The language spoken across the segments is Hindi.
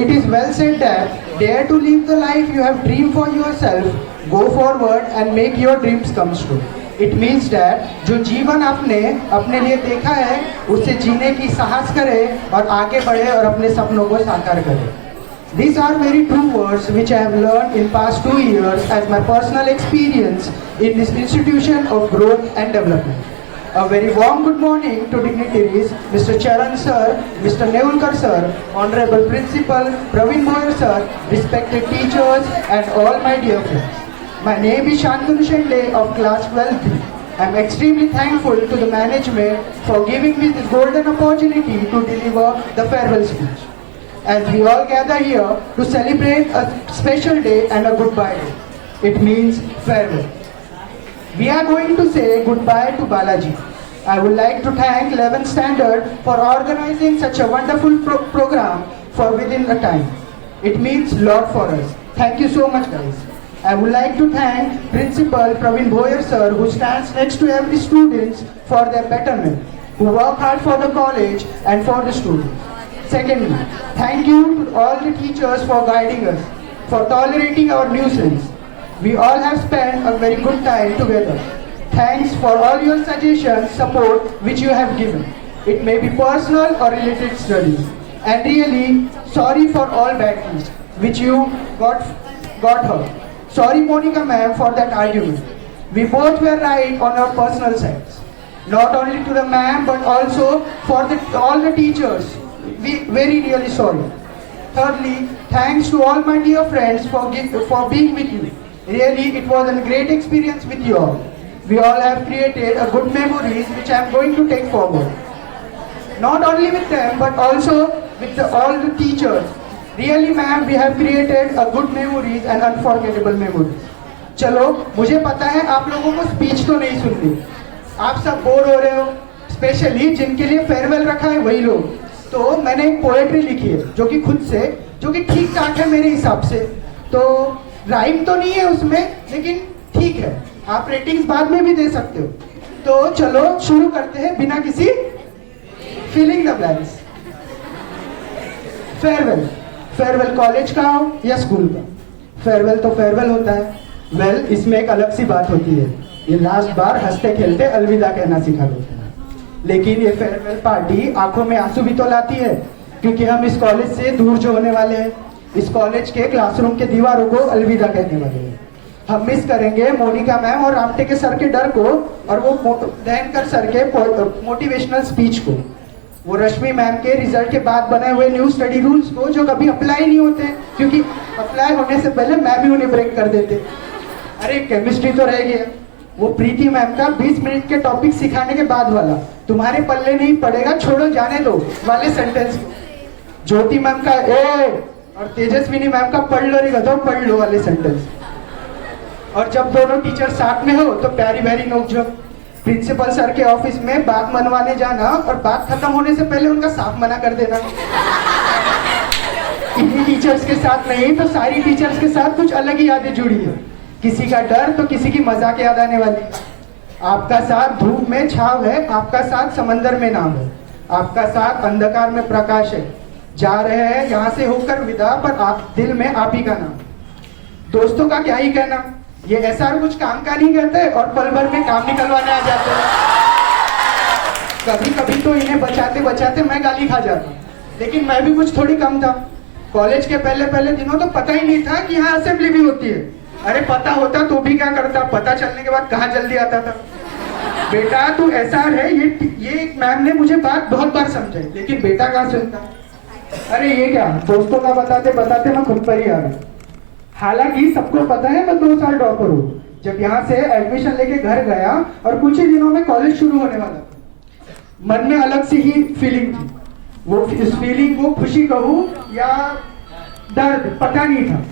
It is well said that dare to live the life you have dreamed for yourself, go forward and make your dreams come true. It means that जो जीवन आपने अपने लिए देखा है उसे जीने की साहस करे और आगे बढ़े और अपने सपनों को साकार करे. These are very true words which I have learned in past 2 years as my personal experience in this institution of growth and development. A very warm good morning to dignitaries, Mr. Charan sir, Mr. Neulkar sir, Honorable Principal Praveen Boyer sir, respected teachers and all my dear friends. My name is Shantanu Shende of class 12B. I am extremely thankful to the management for giving me this golden opportunity to deliver the farewell speech. As we all gather here to celebrate a special day and a goodbye day, it means farewell. We are going to say goodbye to Balaji. I would like to thank 11th Standard for organizing such a wonderful program for within a time. It means lot for us. Thank you so much, guys. I would like to thank Principal Praveen Boyer sir, who stands next to every student for their betterment, who work hard for the college and for the students. Secondly, thank you to all the teachers for guiding us, for tolerating our nuisance. We all have spent a very good time together. Thanks for all your suggestions, support which you have given. It may be personal or related studies. And really, sorry for all bad things which you got hurt. Sorry Monica ma'am for that argument. We both were right on our personal sides. Not only to the ma'am but also for all the teachers. We very really sorry. Thirdly, thanks to all my dear friends for being with you. Really, it was a great experience with you all. We all have created a good memories which I am going to take forward. Not only with them but also with all the teachers. Really ma'am, we have created a good memories and unforgettable memories. चलो, मुझे पता है आप लोगों को स्पीच तो नहीं सुननी. आप सब बोर हो रहे हो, स्पेशली जिनके लिए फेयरवेल रखा है वही लोग. तो मैंने एक पोएट्री लिखी है जो कि खुद से, जो कि ठीक ठाक है मेरे हिसाब से. तो राइम तो नहीं है उसमें, लेकिन ठीक है. आप रेटिंग्स बाद में भी दे सकते हो. तो चलो शुरू करते हैं बिना किसी filling the blanks. Farewell. Farewell college का हो या स्कूल का, फेयरवेल तो फेयरवेल होता है. वेल, इसमें एक अलग सी बात होती है. ये लास्ट बार हंसते खेलते अलविदा कहना सिखा देते हैं. लेकिन ये फेयरवेल पार्टी आंखों में आंसू भी तो लाती है, क्योंकि हम इस कॉलेज से दूर जो होने वाले हैं, इस कॉलेज के क्लासरूम के दीवारों को अलविदा कहने वाले हैं. हम मिस करेंगे मोनिका मैम और रामटे के सर के डर को, और वो दहनकर सर के मोटिवेशनल स्पीच को, वो रश्मि मैम के रिजल्ट के बाद बनाए हुए न्यू स्टडी रूल्स को जो कभी अप्लाई नहीं होते, क्योंकि अप्लाई होने से पहले मैम ही उन्हें ब्रेक कर देते. अरे केमिस्ट्री तो रह गया, वो प्रीति मैम का 20 मिनट के टॉपिक सिखाने के बाद वाला, तुम्हारे पल्ले नहीं पड़ेगा छोड़ो जाने दो वाले सेंटेंस को. ज्योति मैम का ए और तेजस्विनी मैम का पढ़ लो रे गधो पढ़ लो वाले सेंटेंस. और जब दोनों टीचर साथ में हो तो प्यारी प्यारी नोकझोंक. प्रिंसिपल सर के ऑफिस में बात मनवाने जाना और बात खत्म होने से पहले उनका साफ मना कर देना. इन्हीं टीचर्स के साथ नहीं तो सारी टीचर्स के साथ कुछ अलग ही यादें जुड़ी है. किसी का डर तो किसी की मजाक याद आने वाली. आपका साथ धूप में छाव है, आपका साथ समंदर में नाव है, आपका साथ अंधकार में प्रकाश है. जा रहे हैं यहाँ से होकर विदा, पर दिल में आप ही का नाम. दोस्तों का क्या ही कहना, ये ऐसा कुछ काम का नहीं करते और पल भर में काम निकलवाने आ जाते हैं. कभी कभी तो इन्हें बचाते बचाते मैं गाली खा जाता. लेकिन मैं भी कुछ थोड़ी कम था. कॉलेज के पहले दिनों तो पता ही नहीं था कि यहाँ असेंबली भी होती है. अरे पता होता तो भी क्या करता, पता चलने के बाद कहाँ जल्दी आता था. बेटा तू ऐसा है, ये मैम ने मुझे बात बहुत बार समझाई, लेकिन बेटा कहाँ सुनता. अरे ये क्या, दोस्तों का बताते बताते मैं खुद पर ही आ गया. हालांकि सबको पता है मैं 2 साल ड्रॉपर हूँ. जब यहाँ से एडमिशन लेके घर गया और कुछ ही दिनों में कॉलेज शुरू होने वाला था, मन में अलग सी ही फीलिंग थी. वो इस फीलिंग को खुशी कहूँ या दर्द पता नहीं था.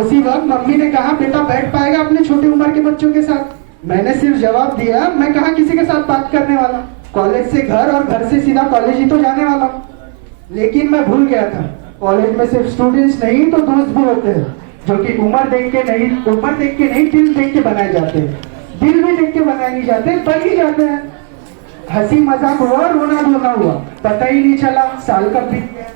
उसी वक्त मम्मी ने कहा बेटा बैठ पाएगा अपने छोटी उम्र के बच्चों के साथ. मैंने सिर्फ जवाब दिया मैं कहाँ किसी के साथ बात करने वाला, कॉलेज से घर और घर से सीधा कॉलेज ही तो जाने वाला. लेकिन मैं भूल गया था कॉलेज में सिर्फ स्टूडेंट्स नहीं तो दोस्त भी होते हैं, जो कि उम्र देख के नहीं दिल देख के बनाए जाते हैं. दिल भी देख के बनाए नहीं जाते, बन ही जाते हैं. हंसी मजाक हुआ, रोना धोना हुआ, पता ही नहीं चला साल कब बीत गया।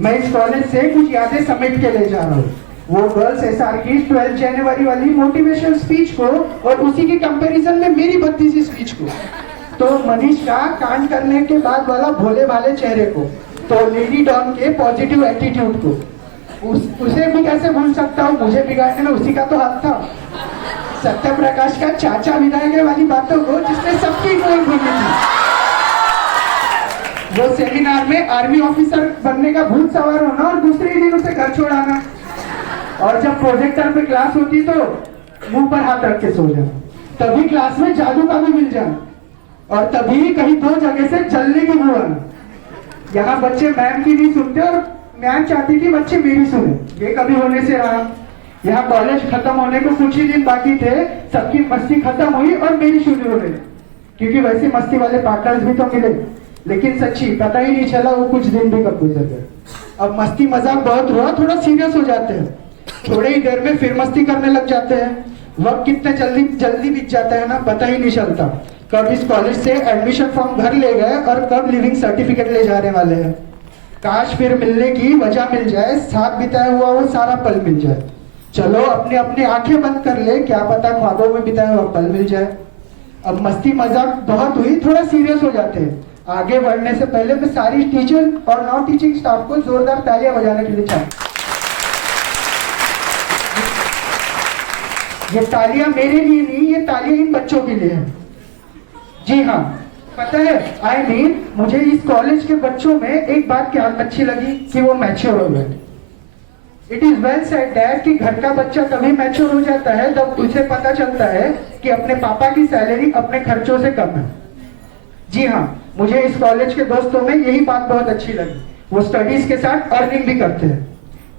मैं इस कॉलेज से कुछ यादें समेट के ले जा रहा हूँ। वो गर्ल्स एसआर की 12 जनवरी वाली मोटिवेशनल स्पीच को और उसी की कंपैरिजन में मेरी 32वीं स्पीच को, तो मनीष का कांड करने के बाद वाला भोले भाले चेहरे को, तो लेडी डॉन के पॉजिटिव एटीट्यूड को, उसे भी कैसे भूल सकता हूँ, मुझे बिगाड़ने में उसी का तो हाथ था। सत्य प्रकाश का चाचा विधायक वाली बातों को जिसने सबकी गोल भूली थी। वो सेमिनार में आर्मी ऑफिसर बनने का भूत सवार होना और दूसरे ही दिन उसे घर छोड़ाना, और जब प्रोजेक्टर पे क्लास होती तो मुंह पर हाथ रख के सो जाना, तभी क्लास में जादू का भी मिल जाना, और तभी कहीं 2 जगह से जलने की बू आना। यहाँ बच्चे मैम की नहीं सुनते और मैम चाहती थी बच्चे मेरी सुने, ये कभी होने से रहा। यहाँ कॉलेज खत्म होने को कुछ ही दिन बाकी थे, सबकी मस्ती खत्म हुई और मेरी शुरू हो गई, क्योंकि वैसे मस्ती वाले पार्टनर्स भी तो मिले, लेकिन सच्ची पता ही नहीं चला वो कुछ दिन भी कब गुजर गए। अब मस्ती मजाक बहुत हुआ, थोड़ा सीरियस हो जाते हैं, थोड़े ही देर में फिर मस्ती करने लग जाते हैं। वक्त कितने जल्दी बीत जाता है ना, पता ही नहीं चलता। कब इस कॉलेज से एडमिशन फॉर्म घर ले गए और कब लिविंग सर्टिफिकेट ले जाने वाले हैं। काश फिर मिलने की वजह मिल जाए, साथ बिताया हुआ वो सारा पल मिल जाए। चलो अपने अपने आंखें बंद कर ले, क्या पता ख्वाबों में बिताया हुआ पल मिल जाए। अब मस्ती मजाक बहुत हुई, थोड़ा सीरियस हो जाते हैं। आगे बढ़ने से पहले मैं सारी टीचर और नॉन टीचिंग स्टाफ को जोरदार तालियां बजाने के लिए चाहूंगा। ये तालियां मेरे लिए नहीं, ये तालियां इन बच्चों के लिए है। जी हाँ, पता है मुझे इस कॉलेज के बच्चों में एक बात क्या अच्छी लगी कि वो मैच्योर हो गए। It is well said that कि घर का बच्चा तभी मैच्योर हो जाता है जब उसे पता चलता है कि अपने पापा की सैलरी अपने खर्चों से कम है। जी हाँ, मुझे इस कॉलेज के दोस्तों में यही बात बहुत अच्छी लगी, वो स्टडीज के साथ अर्निंग भी करते हैं,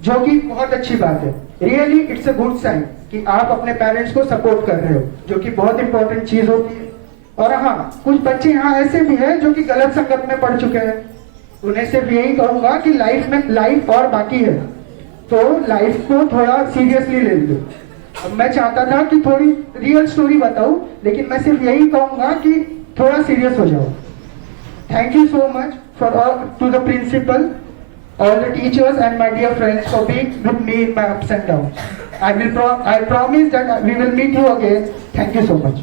जो कि बहुत अच्छी बात है। Really it's a good sign कि आप अपने पेरेंट्स को सपोर्ट कर रहे हो, जो कि बहुत इंपॉर्टेंट चीज होती है। और हाँ, कुछ बच्चे यहाँ ऐसे भी हैं जो कि गलत संगत में पड़ चुके हैं, उन्हें सिर्फ यही कहूंगा कि लाइफ और बाकी है, तो लाइफ को थोड़ा सीरियसली ले लो। अब मैं चाहता था कि थोड़ी रियल स्टोरी बताऊं, लेकिन मैं सिर्फ यही कहूंगा कि थोड़ा सीरियस हो जाओ। Thank you so much for all to the principal, all the teachers and my dear friends for being with me in my ups and downs. I promise that we will meet you again. Thank you so much.